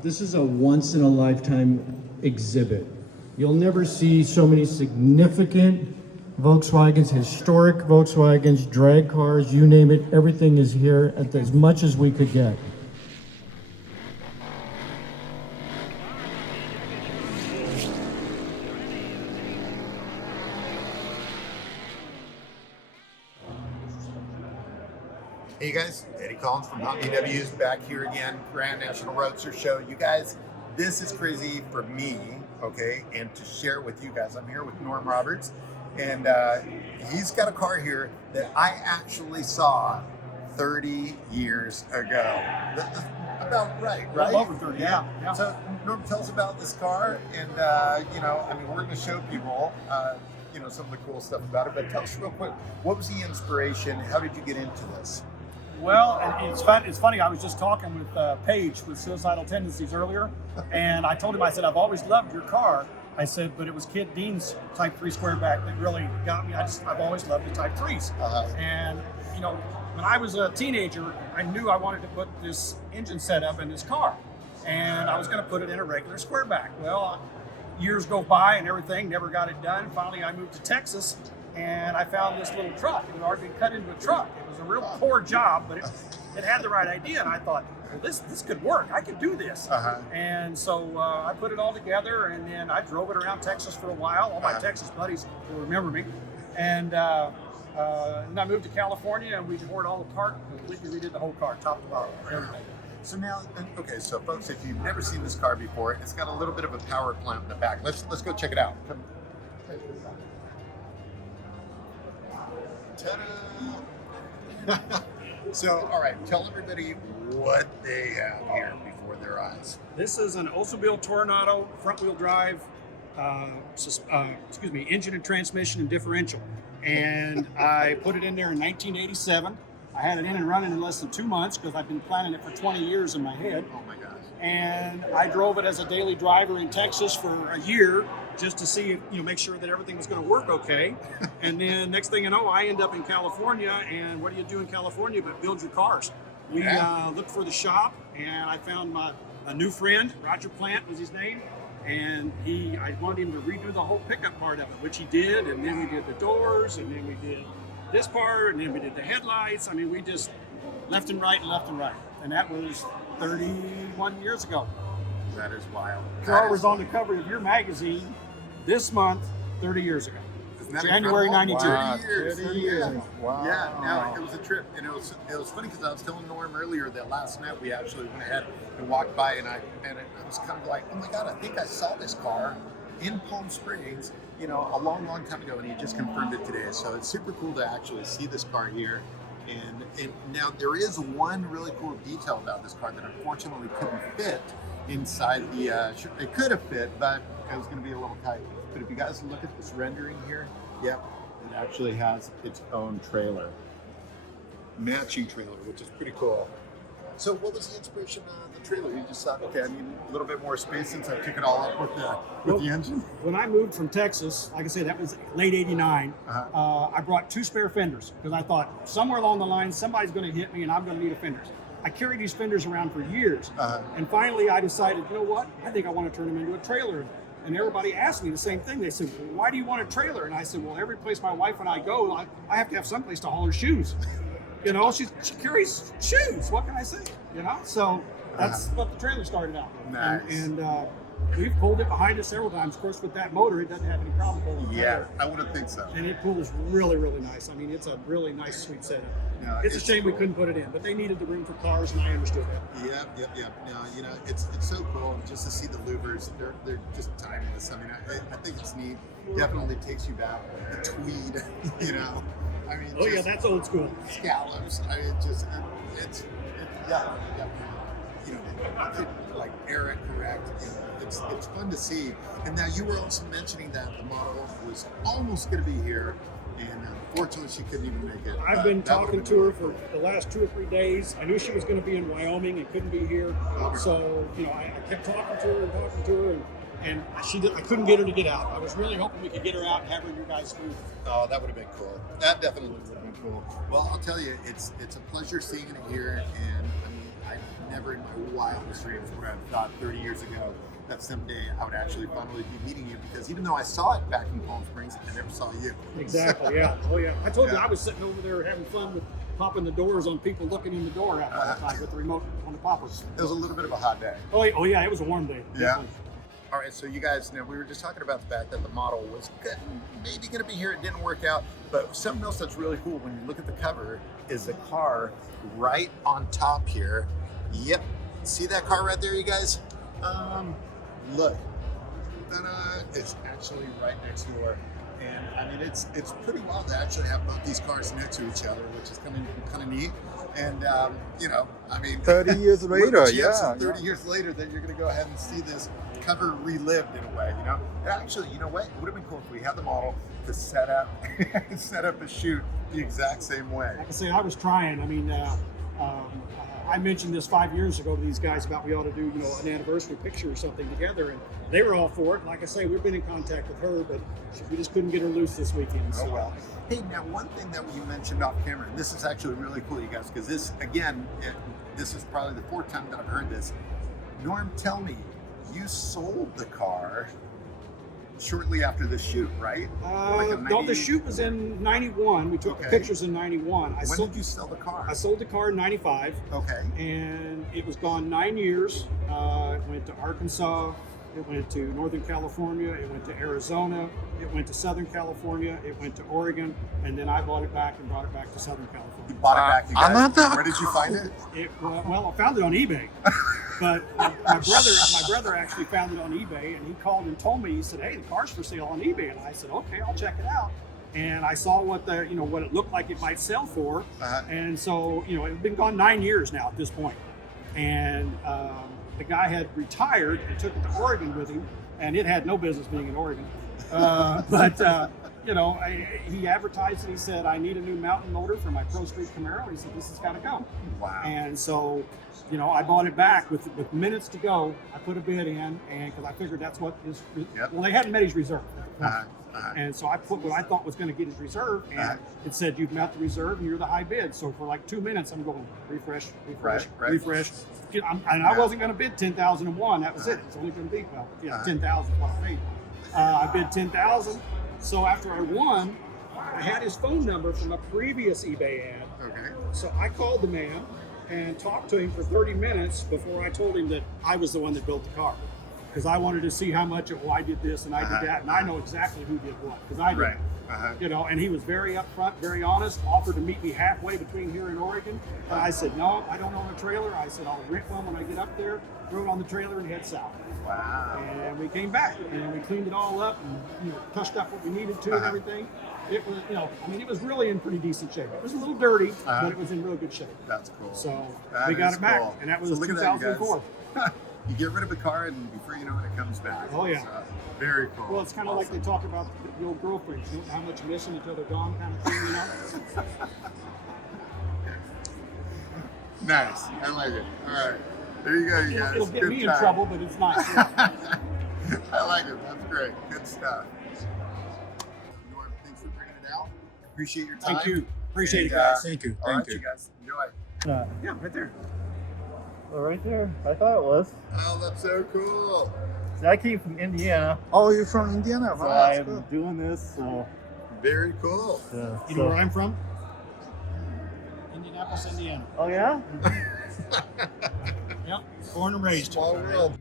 This is a once-in-a-lifetime exhibit. You'll never see so many significant Volkswagens, historic Volkswagens, drag cars, you name it, everything is here at as much as we could get. Hey guys, Eddie Collins from Hot VWs back here again, Grand National Roadster Show. You guys, this is crazy for me, okay, and to share with you guys. I'm here with Norm Roberts, and he's got a car here that I actually saw 30 years ago. About right? Over 30, yeah. So Norm, tell us about this car, and we're going to show people some of the cool stuff about it, but tell us real quick, what was the inspiration? How did you get into this? Well, it's funny. I was just talking with Paige with Suicidal Tendencies earlier, and I told him, I said, I've always loved your car. I said, but it was Kid Dean's Type 3 Squareback that really got me. I've always loved the Type 3s. And, when I was a teenager, I knew I wanted to put this engine setup in this car, and I was going to put it in a regular Squareback. Well, years go by and everything, never got it done. Finally, I moved to Texas, and I found this little truck. It had already been cut into a truck. It was a real poor job, but it had the right idea, and I thought, well, this could work. I could do this. And so I put it all together, and then I drove it around Texas for a while. All my Texas buddies will remember me. And then I moved to California, and we tore it all apart, completely redid the whole car, top to bottom, everything. So now, okay, so folks, if you've never seen this car before, it's got a little bit of a power plant in the back. Let's go check it out. Come. Ta-da! So, all right, tell everybody what they have here before their eyes. This is an Oldsmobile Toronado front-wheel drive, engine and transmission and differential. And I put it in there in 1987. I had it in and running in less than 2 months because I've been planning it for 20 years in my head. Oh my gosh. And I drove it as a daily driver in Texas for a year just to see, make sure that everything was going to work okay. And then next thing you know, I end up in California, and what do you do in California but build your cars? We looked for the shop, and I found a new friend, Roger Plant was his name, and I wanted him to redo the whole pickup part of it, which he did, and then we did the doors, and then we did this part, and then we did the headlights. I mean, we just left and right. And that was 31 years ago. That is wild. The car was on the cover of your magazine this month, 30 years ago. January 92. Wow. 30 years ago. Wow. Yeah, no, it was a trip. And it was funny because I was telling Norm earlier that last night we actually went ahead and walked by, and I was kind of like, oh my God, I think I saw this car in Palm Springs, a long time ago, and he just confirmed it today. So it's super cool to actually see this car here. And now there is one really cool detail about this car that unfortunately couldn't fit inside the, it could have fit, but it was going to be a little tight. But if you guys look at this rendering here, yep, it actually has its own trailer. Matching trailer, which is pretty cool. So what was the inspiration on the trailer? You just thought, okay, I need a little bit more space since I took it all up with the engine? When I moved from Texas, like I said, that was late 89, I brought 2 spare fenders because I thought somewhere along the line, somebody's going to hit me and I'm going to need a fenders. I carried these fenders around for years. And finally I decided, you know what? I think I want to turn them into a trailer. And everybody asked me the same thing. They said, well, why do you want a trailer? And I said, well, every place my wife and I go, I have to have someplace to haul her shoes. She carries shoes. What can I say? So that's what the trailer started out with. Nice. And we've pulled it behind us several times. Of course, with that motor, it doesn't have any problem pulling the trailer. I wouldn't think so. And it pulls really, really nice. I mean, it's a really nice, sweet setup. No, it's a shame we couldn't put it in, but they needed the room for cars, and I understood that. Yep. No, it's so cool just to see the louvers. They're just timeless. I mean, I think it's neat. Definitely takes you back. The tweed, I mean, yeah, that's old school. Scallops. I mean, it's like Eric, correct? It's fun to see. And now you were also mentioning that the model was almost going to be here, and unfortunately she couldn't even make it. I've been talking to her for the last 2 or 3 days. I knew she was going to be in Wyoming and couldn't be here, so I kept talking to her, and I couldn't get her to get out. I was really hoping we could get her out and have her in your guys' booth. Oh, that would have been cool. That definitely would have been cool. Well, I'll tell you, it's a pleasure seeing it here, and I mean, never in my wildest dreams would I have thought 30 years ago that someday I would actually finally be meeting you, because even though I saw it back in Palm Springs, I never saw you. Exactly, yeah. Oh, yeah. I told you I was sitting over there having fun with popping the doors on people looking in the door at the time with the remote on the poppers. It was a little bit of a hot day. Oh, yeah, it was a warm day. Yeah. Definitely. All right, so you guys know, we were just talking about the fact that the model was maybe going to be here. It didn't work out. But something else that's really cool when you look at the cover is the car right on top here. Yep. See that car right there, you guys? Look. Ta-da. It's actually right next door. And I mean, it's pretty wild to actually have both these cars next to each other, which is kind of neat. And you know, I mean, 30 years what later, chance yeah. 30 years later, that you're going to go ahead and see this cover relived in a way, you know? And actually, you know what? It would have been cool if we had the model to set up a shoot the exact same way. Like I say, I was trying. I mean, I mentioned this 5 years ago to these guys about we ought to do, you know, an anniversary picture or something together, and they were all for it. Like I say, we've been in contact with her, but we just couldn't get her loose this weekend. So. Oh, well. Hey, now one thing that you mentioned off camera, and this is actually really cool, you guys, because this, again, this is probably the fourth time that I've heard this. Norm, tell me, you sold the car shortly after the shoot, right? No, the shoot was in 91. We took the pictures in 91. When did you sell the car? I sold the car in 95. Okay. And it was gone 9 years. It went to Arkansas. It went to Northern California. It went to Arizona. It went to Southern California. It went to Oregon. And then I bought it back and brought it back to Southern California. You bought it back, you guys. Another- Where did you find it? Well, I found it on eBay. But my brother actually found it on eBay, and he called and told me. He said, "Hey, the car's for sale on eBay." And I said, "Okay, I'll check it out." And I saw what what it looked like it might sell for. And so, it had been gone 9 years now at this point. And the guy had retired and took it to Oregon with him, and it had no business being in Oregon. He advertised it. He said, "I need a new mountain motor for my Pro Street Camaro." He said, "This has got to go." Wow. And so, I bought it back with minutes to go. I put a bid in, and because I figured that's what his. Yep. Well, they hadn't met his reserve. And so I put what I thought was going to get his reserve, and it said, "You've met the reserve, and you're the high bid." So for like 2 minutes, I'm going refresh. Right. And I wasn't going to bid 10,001. That was it. It's only going to be 10,000 is what I paid. I bid 10,000. So after I won, I had his phone number from a previous eBay ad. Okay. So I called the man and talked to him for 30 minutes before I told him that I was the one that built the car. Because I wanted to see how much I did this and I did that, and I know exactly who did what, because I did. Right. And he was very upfront, very honest, offered to meet me halfway between here and Oregon. And I said, "No, I don't own a trailer." I said, "I'll rent one when I get up there, throw it on the trailer, and head south." Wow. And we came back, and we cleaned it all up, and touched up what we needed to and everything. It was, it was really in pretty decent shape. It was a little dirty, but it was in real good shape. That's cool. So That we got is it back, cool. and that was So look at that, you guys. 2004. You get rid of a car, and before you know it, it comes back. Oh, yeah. So, very cool. Well, it's kind of like they talk about the old girlfriends, how much you miss them until they're gone, kind of thing, Nice. I like it. All right. There you go, you guys. It'll get Good me time. in trouble, but it's not. I like it. That's great. Good stuff. Norm, thanks for bringing it out. Appreciate your time. Thank you. Appreciate it, And, guys. Thank you. All right, Thank you. guys. Enjoy. Yeah, right there. Oh, right there. I thought it was. Oh, that's so cool. See, I came from Indiana, Oh, you're from Indiana? so Wow, that's I'm cool. doing this. So, Very cool. You know where I'm from? Indianapolis, Indiana. oh yeah. Yep, born and raised. Small world.